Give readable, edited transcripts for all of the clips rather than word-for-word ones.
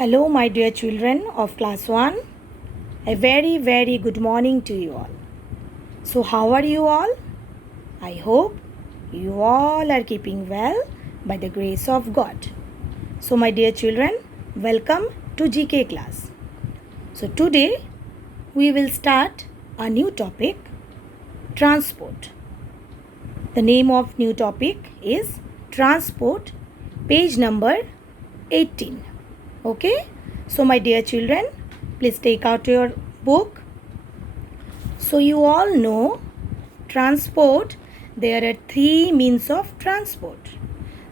Hello, my dear children of class 1. A very good morning to you all. So, how are you all? I hope you all are keeping well by the grace of God. So, my dear children, welcome to GK class. So, today we will start a new topic, transport. The name of new topic is transport, page number 18. Okay, so my dear children, please take out your book. So you all know transport, there are three means of transport.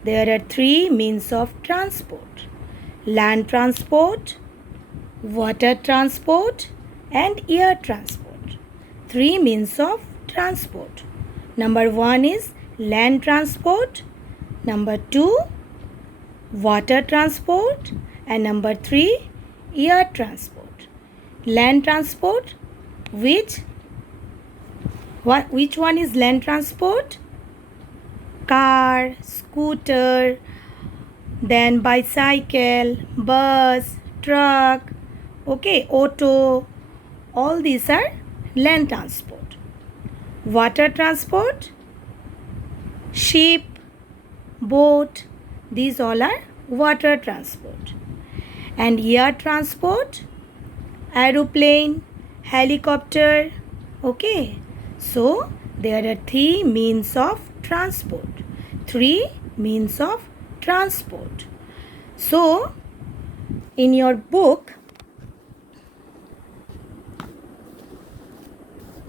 There are three means of transport: land transport, water transport and air transport. Three means of transport. Number 1 is land transport, number 2 water transport, and number 3 air transport. Land transport, which one is land transport? Car, scooter, then bicycle, bus, truck, okay, auto, all these are land transport. Water transport, ship, boat, these all are water transport. And air transport, aeroplane, helicopter, okay. So there are three means of transport. Three means of transport. So in your book,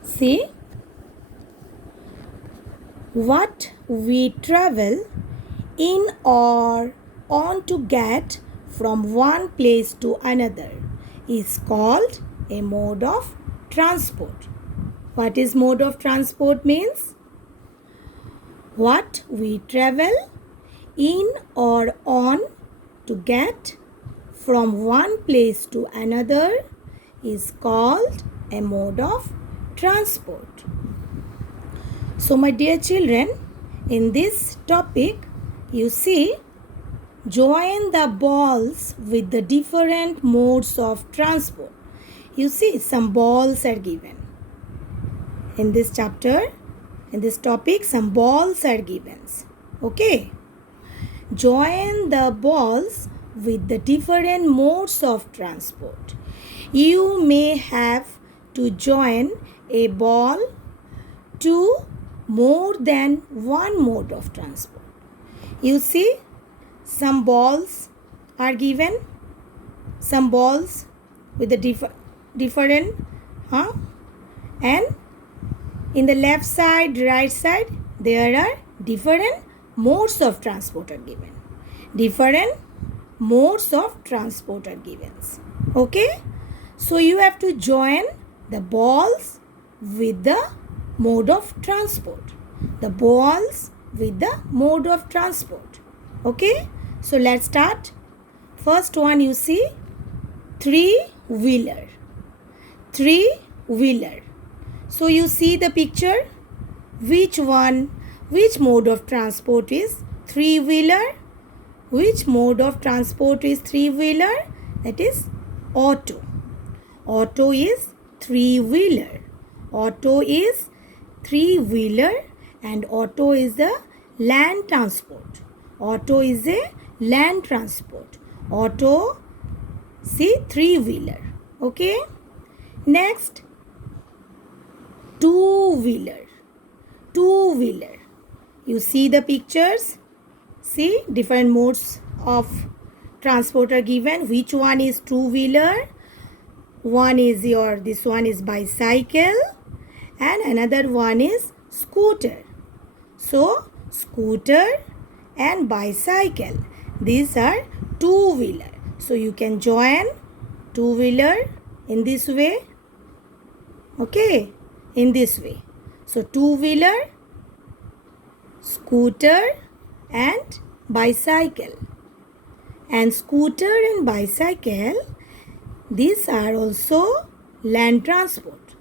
see what we travel in or on to get from one place to another is called a mode of transport. What is mode of transport means? What we travel in or on to get from one place to another is called a mode of transport. So my dear children, in this topic you see, join the balls with the different modes of transport. You see, some balls are given. In this chapter, in this topic, some balls are given. Okay. Join the balls with the different modes of transport. You may have to join a ball to more than one mode of transport. You see, some balls are given, some balls with the different, and in the left side, right side, there are different modes of transport are given. Different modes of transport are given. Okay, so you have to join the balls with the mode of transport. The balls with the mode of transport. Okay, so let's start. First one, you see, three-wheeler. Three-wheeler. So you see the picture. Which mode of transport is three-wheeler? Which mode of transport is three-wheeler? That is auto. Auto is three-wheeler. Auto is three-wheeler and auto is the land transport. Auto is a land transport. Auto, see, three-wheeler. Okay. Next, two-wheeler. Two-wheeler. You see the pictures. See, different modes of transport are given. Which one is two-wheeler? This one is bicycle and another one is scooter. So, scooter and bicycle, these are two-wheeler. So you can join two-wheeler in this way. Okay, in this way. So two-wheeler, scooter and bicycle. And scooter and bicycle, these are also land transport.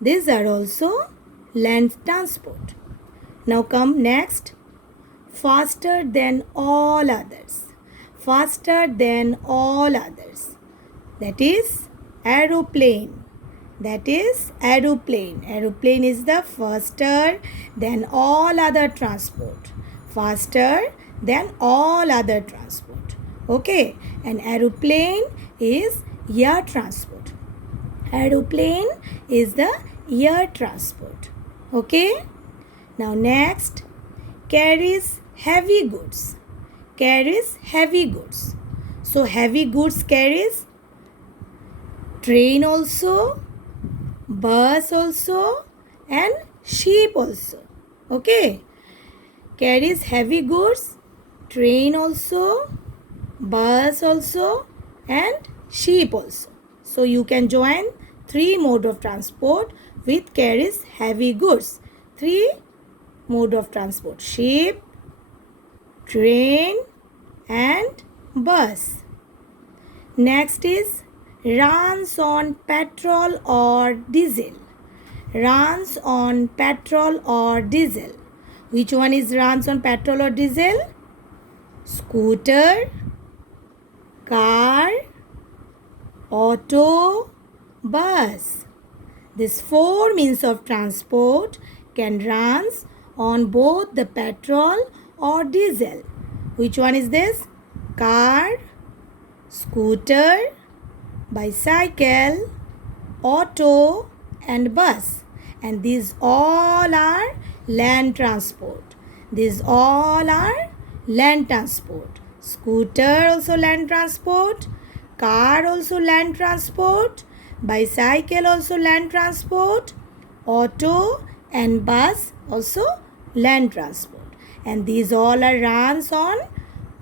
These are also land transport. Now come next. Faster than all others. faster than all others. That is aeroplane. That is aeroplane. Aeroplane is the faster than all other transport. Faster than all other transport. Okay. And aeroplane is air transport. Aeroplane is the air transport. Okay. Now next, carries heavy goods. Carries heavy goods. So heavy goods carries train also, bus also, and ship also. Okay. Carries heavy goods, train also, bus also, and ship also. So you can join 3 mode of transport with carries heavy goods. 3 mode of transport: ship, train, and bus. Next is runs on petrol or diesel. Runs on petrol or diesel. Which one is runs on petrol or diesel? Scooter, car, auto, bus. These 4 means of transport can runs on both the petrol or diesel. Which one is this? Car, scooter, bicycle, auto, and bus. And these all are land transport. These all are land transport. Scooter also land transport, car also land transport, bicycle also land transport, auto and bus also land transport. And these all are runs on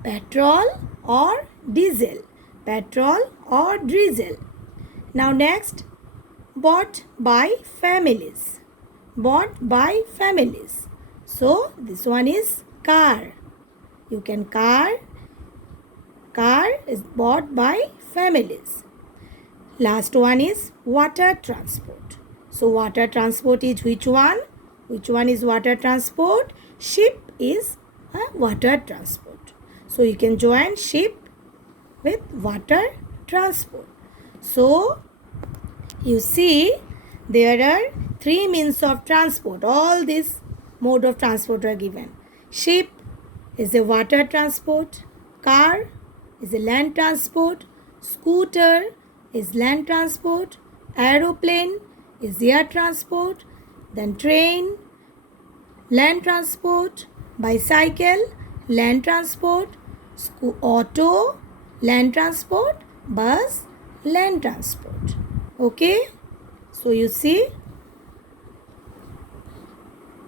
petrol or diesel. Petrol or diesel. Now next, bought by families. Bought by families. So this one is car. You can car is bought by families. Last one is water transport. So water transport is which one? Which one is water transport? Ship is a water transport. So you can join ship with water transport. So you see there are 3 means of transport. All these mode of transport are given. Ship is a water transport. Car is a land transport. Scooter is land transport. Aeroplane is air transport. Then train, land transport. Bicycle, land transport. Auto, land transport. Bus, land transport. Okay. So you see.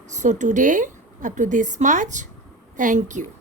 So today up to this much. Thank you.